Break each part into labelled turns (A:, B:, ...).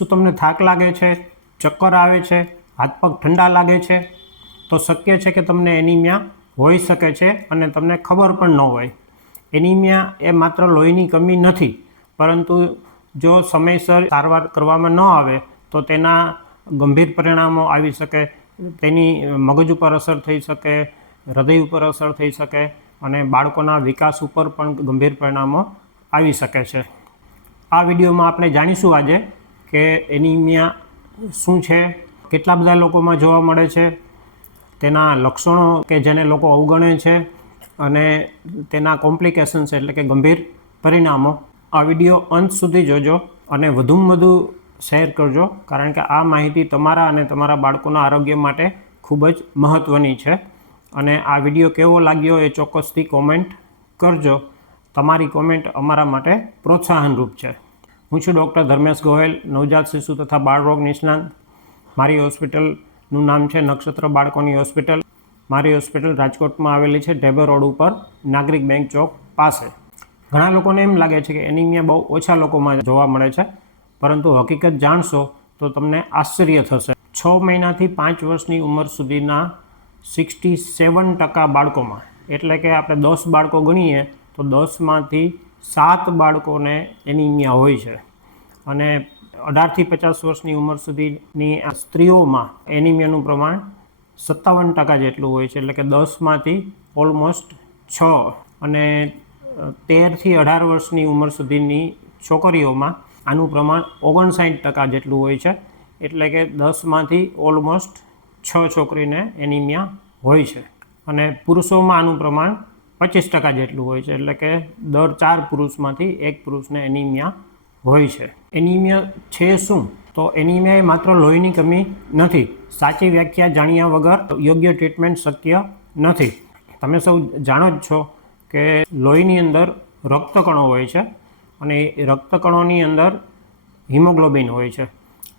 A: શું તમને થાક લાગે છે? ચક્કર આવે છે? હાથ પગ ઠંડા લાગે છે? તો શક્ય છે કે તમને એનિમિયા હોઈ શકે છે અને તમને ખબર પણ ન હોય. એનિમિયા એ માત્ર લોહીની કમી નથી, પરંતુ જો સમયસર સારવાર કરવામાં ન આવે, તો તેના ગંભીર પરિણામો આવી શકે. તેની મગજ ઉપર અસર થઈ શકે, હૃદય ઉપર અસર થઈ શકે અને બાળકોના વિકાસ ઉપર પણ ગંભીર પરિણામો આવી શકે છે. આ વિડીયોમાં આપણે જાણીશું આજે કે એનિમિયા શું છે? કેટલા બધા લોકોમાં જોવા મળે છે? તેના લક્ષણો કે જેને લોકો અવગણે છે અને તેના કોમ્પ્લિકેશન્સ એટલે કે ગંભીર પરિણામો આ વીડિયો અંત સુધી જોજો અને વધુમાં વધુ શેર કરજો કારણ કે આ માહિતી તમારા અને તમારા બાળકોના આરોગ્ય માટે ખૂબ જ મહત્ત્વની છે અને આ વીડિયો કેવો લાગ્યો એ ચોક્કસથી કોમેન્ટ કરજો. તમારી કોમેન્ટ અમારા માટે પ્રોત્સાહનરૂપ છે. હું છું ડૉક્ટર ધર્મેશ ગોહેલ, નવજાત શિશુ તથા બાળરોગ નિષ્ણાંત. મારી હોસ્પિટલનું નામ છે નક્ષત્ર બાળકોની હોસ્પિટલ. મારી હોસ્પિટલ રાજકોટમાં આવેલી છે, ઢેબર રોડ ઉપર, નાગરિક બેંક ચોક પાસે. ઘણા લોકોને એમ લાગે છે કે એનિમિયા બહુ ઓછા લોકોમાં જોવા મળે છે, પરંતુ હકીકત જાણશો તો તમને આશ્ચર્ય થશે. છ મહિનાથી પાંચ વર્ષની ઉંમર સુધીના સિક્સટી સેવન ટકા બાળકોમાં, એટલે કે આપણે દસ બાળકો ગણીએ તો દસમાંથી સાત બાળકોને એનિમિયા હોય છે. અને અઢારથી પચાસ વર્ષની ઉંમર સુધીની આ સ્ત્રીઓમાં એનિમિયાનું પ્રમાણ સત્તાવન ટકા જેટલું હોય છે, એટલે કે દસમાંથી ઓલમોસ્ટ છ. અને તેરથી અઢાર વર્ષની ઉંમર સુધીની છોકરીઓમાં આનું પ્રમાણ ઓગણસાઠ ટકા જેટલું હોય છે, એટલે કે દસમાંથી ઓલમોસ્ટ છ છોકરીને એનિમિયા હોય છે. અને પુરુષોમાં આનું પ્રમાણ પચીસ ટકા જેટલું હોય છે. એટલે કે દર ચાર પુરુષમાંથી એક પુરુષને એનિમિયા હોય છે. એનિમિયા છે શું? તો એનિમિયા એ માત્ર લોહીની કમી નથી. સાચી વ્યાખ્યા જાણ્યા વગર યોગ્ય ટ્રીટમેન્ટ શક્ય નથી. તમે સૌ જાણો જ છો કે લોહીની અંદર રક્તકણો હોય છે અને એ રક્તકણોની અંદર હિમોગ્લોબિન હોય છે.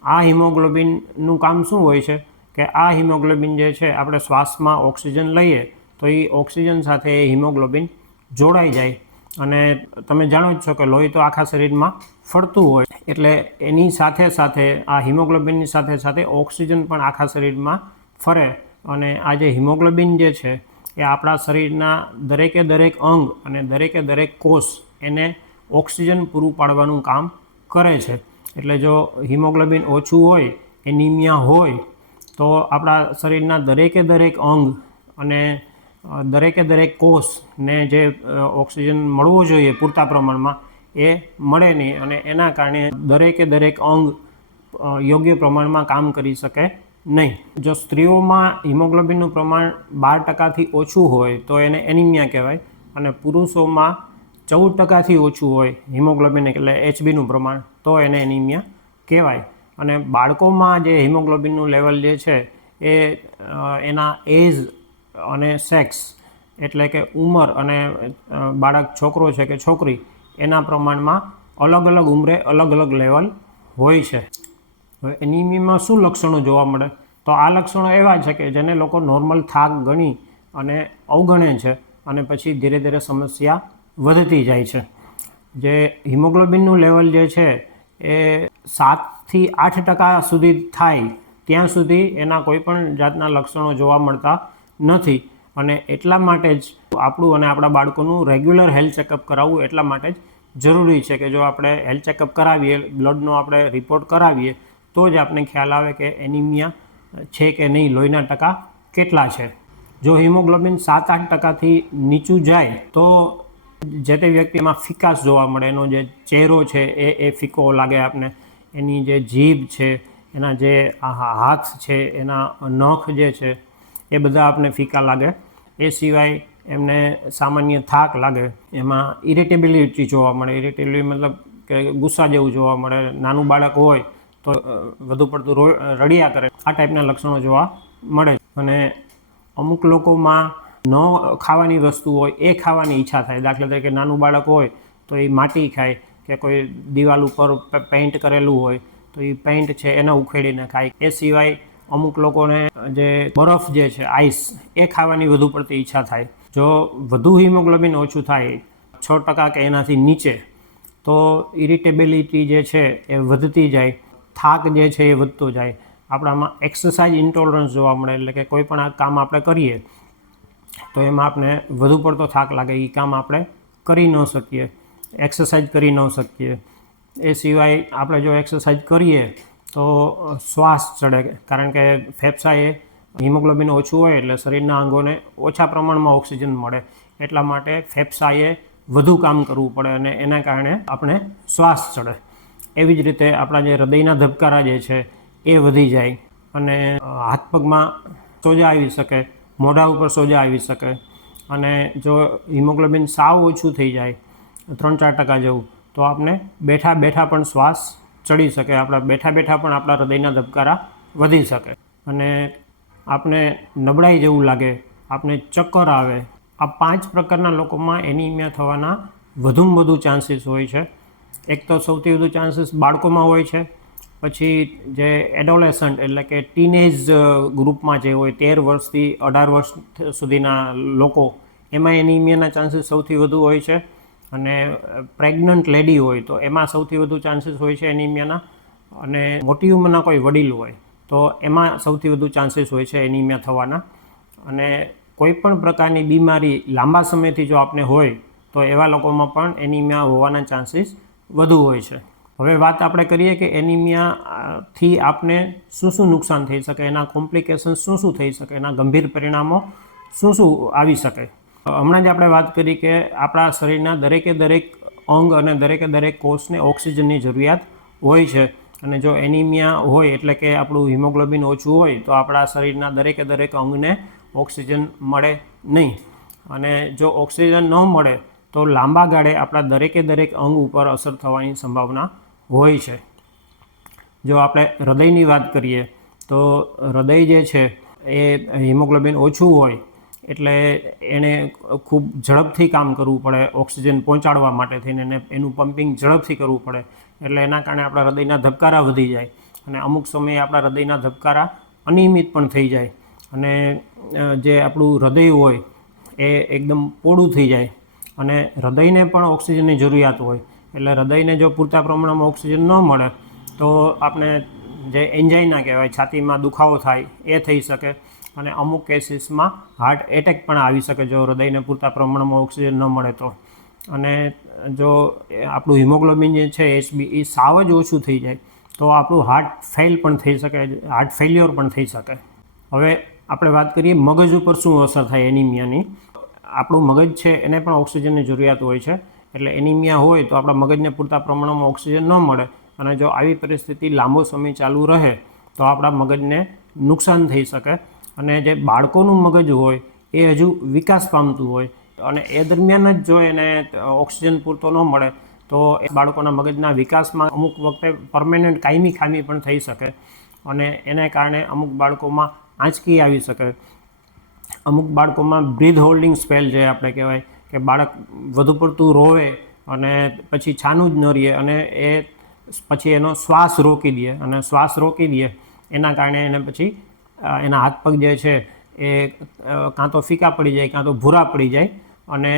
A: આ હિમોગ્લોબિનનું કામ શું હોય છે? કે આ હિમોગ્લોબિન જે છે, આપણે શ્વાસમાં ઓક્સિજન લઈએ તો એ ઓક્સિજન સાથે એ હિમોગ્લોબિન જોડાઈ જાય. અને તમે જાણો જ છો કે લોહી તો આખા શરીરમાં ફરતું હોય. એટલે એની સાથે સાથે, આ હિમોગ્લોબિનની સાથે સાથે ઓક્સિજન પણ આખા શરીરમાં ફરે. અને આ જે હિમોગ્લોબિન જે છે, એ આપણા શરીરના દરેકે દરેક અંગ અને દરેકે દરેક કોષ એને ઓક્સિજન પૂરું પાડવાનું કામ કરે છે. એટલે જો હિમોગ્લોબિન ઓછું હોય, એનિમિયા હોય, તો આપણા શરીરના દરેકે દરેક અંગ અને દરેકે દરેક કોષને જે ઓક્સિજન મળવું જોઈએ પૂરતા પ્રમાણમાં, એ મળે નહીં અને એના કારણે દરેકે દરેક અંગ યોગ્ય પ્રમાણમાં કામ કરી શકે નહીં. જો સ્ત્રીઓમાં હિમોગ્લોબિનનું પ્રમાણ બાર ટકાથી ઓછું હોય, તો એને એનિમિયા કહેવાય અને પુરુષોમાં ચૌદ ટકાથી ઓછું હોય હિમોગ્લોબિન એટલે એચબીનું પ્રમાણ, તો એને એનિમિયા કહેવાય. અને બાળકોમાં જે હિમોગ્લોબિનનું લેવલ જે છે, એ એના એજ અને સેક્સ એટલે કે ઉંમર અને બાળક છોકરો છે કે છોકરી, એના પ્રમાણમાં અલગ અલગ ઉંમરે અલગ અલગ લેવલ હોય છે. હવે એનિમિયામાં શું લક્ષણો જોવા મળે? તો આ લક્ષણો એવા છે કે જેને લોકો નોર્મલ થાક ગણી અને અવગણે છે અને પછી ધીરે ધીરે સમસ્યા વધતી જાય છે. જે હિમોગ્લોબિનનું લેવલ જે છે એ સાતથી આઠ ટકા સુધી થાય ત્યાં સુધી એના કોઈ પણ જાતના લક્ષણો જોવા મળતા નથી. અને એટલા માટે જ આપણું અને આપણા બાળકોનું રેગ્યુલર હેલ્થ ચેકઅપ કરાવવું એટલા માટે જ જરૂરી છે કે જો આપણે હેલ્થ ચેકઅપ કરાવીએ બ્લડનો આપણે રિપોર્ટ કરાવીએ, તો જ આપણે ખ્યાલ આવે કે એનિમિયા છે કે નહીં, લોહીના ટકા કેટલા છે. જો હિમોગ્લોબિન સાત આઠ ટકાથી નીચું જાય, તો જે તે વ્યક્તિમાં ફિકાસ જોવા મળે, એનો જે ચહેરો છે એ એ ફિકો લાગે આપને. એની જે જીભ છે, એના જે હાથ છે, એના નખ જે છે એ બધા આપને ફીકા લાગે. એ સિવાય એમને સામાન્ય થાક લાગે. એમાં ઇરિટેબિલિટી જોવા મળે. ઇરિટેબિલિટી મતલબ કે ગુસ્સા જેવું જોવા મળે. નાનું બાળક હોય તો વધુ પડતું રડિયા કરે. આ ટાઈપના લક્ષણો જોવા મળે. અને અમુક લોકોમાં ન ખાવાની વસ્તુ હોય, એ ખાવાની ઈચ્છા થાય. દાખલા તરીકે નાનું બાળક હોય તો એ માટી ખાય કે કોઈ દિવાલ ઉપર પેઇન્ટ કરેલું હોય તો એ પેઇન્ટ છે, એને ઉખેડીને ખાય. એ સિવાય અમુક લોકોને જે બરફ જે છે આઈસ એ ખાવાની વધુ પડતી ઈચ્છા થાય. જો વધુ હિમોગ્લોબિન ઓછું થાય, છ ટકા કે એનાથી નીચે, તો ઇરિટેબિલિટી જે છે એ વધતી જાય, થાક જે છે એ વધતો જાય. આપણામાં એક્સરસાઇઝ ઇન્ટોલરન્સ જોવા મળે, એટલે કે કોઈ પણ આ કામ આપણે કરીએ, તો એમાં આપણે વધુ પડતો થાક લાગે એ કામ આપણે કરી ન શકીએ. એક્સરસાઇઝ કરી ન શકીએ. એ સિવાય આપણે જો એક્સરસાઇઝ કરીએ તો શ્વાસ ચડે કારણ કે ફેફસાએ હિમોગ્લોબિન ઓછું હોય એટલે શરીરના અંગોને ઓછા પ્રમાણમાં ઓક્સિજન મળે. એટલા માટે ફેફસાએ વધુ કામ કરવું પડે અને એના કારણે આપણે શ્વાસ ચડે. એવી જ રીતે આપણા જે હૃદયના ધબકારા જે છે, એ વધી જાય અને હાથ પગમાં સોજા આવી શકે, મોઢા ઉપર સોજા આવી શકે અને જો હિમોગ્લોબિન સાવ ઓછું થઈ જાય, ત્રણ ચાર ટકા જેવું, તો આપણે બેઠા બેઠા પણ શ્વાસ ચડી શકે, આપણા બેઠા બેઠા પણ આપણા હૃદયના ધબકારા વધી શકે. અને આપણે નબળાઈ જેવું લાગે આપણે ચક્કર આવે, આ પાંચ પ્રકારના લોકોમાં એનિમિયા થવાના વધુમાં વધુ ચાન્સીસ હોય છે. એક તો સૌથી વધુ ચાન્સીસ બાળકોમાં હોય છે. પછી જે એડોલેસન્ટ એટલે કે ટીનેજ ગ્રુપમાં જે હોય, તેર વર્ષથી અઢાર વર્ષ સુધીના લોકો, એમાં એનિમિયાના ચાન્સીસ સૌથી વધુ હોય છે. અને પ્રેગ્નન્ટ લેડી હોય તો એમાં સૌથી વધુ ચાન્સીસ હોય છે એનિમિયાના અને મોટી ઉંમરના કોઈ વડીલ હોય તો એમાં સૌથી વધુ ચાન્સીસ હોય છે એનિમિયા થવાના. અને કોઈ પણ પ્રકારની બીમારી લાંબા સમયથી જો આપને હોય તો એવા લોકોમાં પણ એનિમિયા હોવાના ચાન્સીસ વધુ હોય છે. હવે વાત આપણે કરીએ કે એનિમિયાથી આપને શું શું નુકસાન થઈ શકે, એના કોમ્પ્લિકેશન શું શું થઈ શકે, એના ગંભીર પરિણામો શું શું આવી શકે? હમણાં જ આપણે વાત કરી કે આપણા શરીરના દરેકે દરેક અંગ અને દરેકે દરેક કોષને ઓક્સિજનની જરૂરિયાત હોય છે. અને જો એનિમિયા હોય એટલે કે આપણું હિમોગ્લોબિન ઓછું હોય તો આપણા શરીરના દરેકે દરેક અંગને ઓક્સિજન મળે નહીં. અને જો ઓક્સિજન ન મળે તો લાંબા ગાળે આપણા દરેકે દરેક અંગ ઉપર અસર થવાની સંભાવના હોય છે. જો આપણે હૃદયની વાત કરીએ તો હૃદય જે છે એ હિમોગ્લોબિન ઓછું હોય એટલે એણે ખૂબ ઝડપથી કામ કરવું પડે, ઓક્સિજન પહોંચાડવા માટે થઈને એને એનું પમ્પિંગ ઝડપથી કરવું પડે. એટલે એના કારણે આપણા હૃદયના ધબકારા વધી જાય અને અમુક સમયે આપણા હૃદયના ધબકારા અનિયમિત પણ થઈ જાય અને જે આપણું હૃદય હોય એ એકદમ પોળું થઈ જાય અને હૃદયને પણ ઓક્સિજનની જરૂરિયાત હોય. એટલે હૃદયને જો પૂરતા પ્રમાણમાં ઓક્સિજન ન મળે તો આપણે જે એન્જાઇના કહેવાય, છાતીમાં દુખાવો થાય, એ થઈ શકે. અને અમુક કેસીસમાં હાર્ટ એટેક પણ આવી શકે જો હૃદયને પૂરતા પ્રમાણમાં ઓક્સિજન ન મળે તો. અને જો આપણું હિમોગ્લોબિન જે છે એચબી એ સાવ જ ઓછું થઈ જાય, તો આપણું હાર્ટ ફેલ પણ થઈ શકે હાર્ટ ફેલ્યોર પણ થઈ શકે. હવે આપણે વાત કરીએ મગજ ઉપર શું અસર થાય એનિમિયાની. આપણું મગજ છે, એને પણ ઓક્સિજનની જરૂરિયાત હોય છે. એટલે એનિમિયા હોય તો આપણા મગજને પૂરતા પ્રમાણમાં ઓક્સિજન ન મળે. અને જો આવી પરિસ્થિતિ લાંબો સમય ચાલુ રહે, તો આપણા મગજને નુકસાન થઈ શકે. અને જે બાળકોનું મગજ હોય એ હજુ વિકાસ પામતું હોય અને એ દરમિયાન જ જો એને ઓક્સિજન પૂરતો ન મળે, તો એ બાળકોના મગજના વિકાસમાં અમુક વખતે પરમેનન્ટ કાયમી ખામી પણ થઈ શકે અને એને કારણે અમુક બાળકોમાં આંચકી આવી શકે. અમુક બાળકોમાં બ્રીથ હોલ્ડિંગ સ્પેલ જે આપણે કહેવાય કે બાળક વધુ પડતું રોવે અને પછી છાનું જ ન રહે અને એ પછી એનો શ્વાસ રોકી દે અને શ્વાસ રોકી દે એના કારણે એને પછી એના હાથ પગ જે છે એ કાં તો ફીકા પડી જાય, કાં તો ભૂરા પડી જાય અને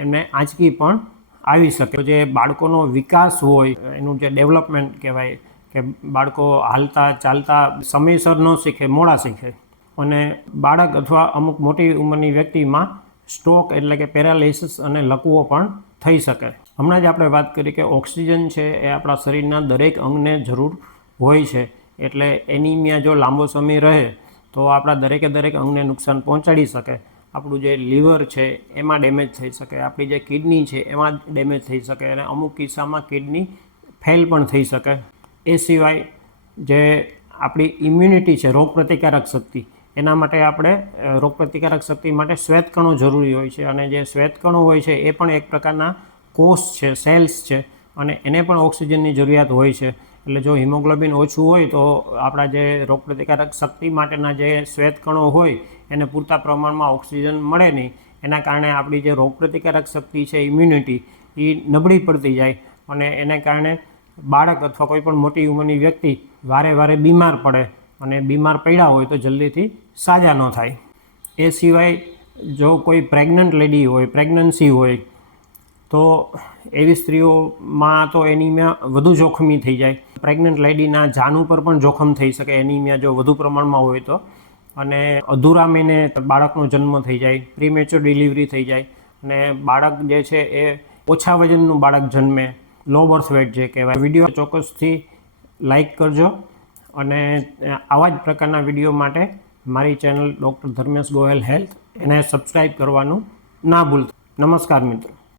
A: એમને આંચકી પણ આવી શકે. જે બાળકોનો વિકાસ હોય, એનું જે ડેવલપમેન્ટ કહેવાય કે બાળકો હાલતા ચાલતા સમયસર ન શીખે, મોડા શીખે. અને બાળક અથવા અમુક મોટી ઉંમરની વ્યક્તિમાં સ્ટ્રોક એટલે કે પેરાલિસિસ અને લકવો પણ થઈ શકે. હમણાં જ આપણે વાત કરી કે ઓક્સિજન છે એ આપણા શરીરના દરેક અંગને જરૂર હોય છે. એટલે એનિમિયા જો લાંબો સમય રહે, તો આપણા દરેકે દરેક અંગને નુકસાન પહોંચાડી શકે. આપણું જે લીવર છે, એમાં ડેમેજ થઈ શકે. આપણી જે કિડની છે, એમાં ડેમેજ થઈ શકે અને અમુક કિસ્સામાં કિડની ફેલ પણ થઈ શકે. એ સિવાય જે આપણી ઇમ્યુનિટી છે, રોગપ્રતિકારક શક્તિ, એના માટે આપણે રોગ રોગપ્રતિકારક શક્તિ માટે શ્વેતકણો જરૂરી હોય છે. અને જે શ્વેતકણો હોય છે, એ પણ એક પ્રકારના કોષ છે, સેલ્સ છે અને એને પણ ઓક્સિજનની જરૂરિયાત હોય છે. એટલે જો હિમોગ્લોબિન ઓછું હોય તો આપણા જે રોગપ્રતિકારક શક્તિ માટેના જે શ્વેતકણો હોય, એને પૂરતા પ્રમાણમાં ઓક્સિજન મળે નહીં. એના કારણે આપણી જે રોગપ્રતિકારક શક્તિ છે ઇમ્યુનિટી એ નબળી પડતી જાય અને એને કારણે બાળક અથવા કોઈ પણ મોટી ઉંમરની વ્યક્તિ વારે વારે બીમાર પડે અને બીમાર પડ્યા હોય તો જલ્દીથી સાજા ન થાય. એ સિવાય જો કોઈ પ્રેગ્નન્ટ લેડી હોય પ્રેગ્નન્સી હોય, તો એવી સ્ત્રીઓમાં તો એનિમિયા વધુ જોખમી થઈ જાય. પ્રેગ્નન્ટ લેડીના જાન ઉપર પણ જોખમ થઈ શકે એનિમિયા જો વધુ પ્રમાણમાં હોય તો. અને અધૂરા મહિને બાળકનો જન્મ થઈ જાય પ્રીમેચ્યોર ડિલિવરી થઈ જાય. અને બાળક જે છે એ ઓછા વજનનું બાળક જન્મે લો બર્થ વેટ જે કહેવાય. વીડિયો ચોક્કસથી લાઈક કરજો અને આવા જ પ્રકારના વીડિયો માટે મારી channel doctor Dharmesh Goyal health એને સબસ્ક્રાઈબ કરવાનું ના ભૂલતા. નમસ્કાર મિત્રો.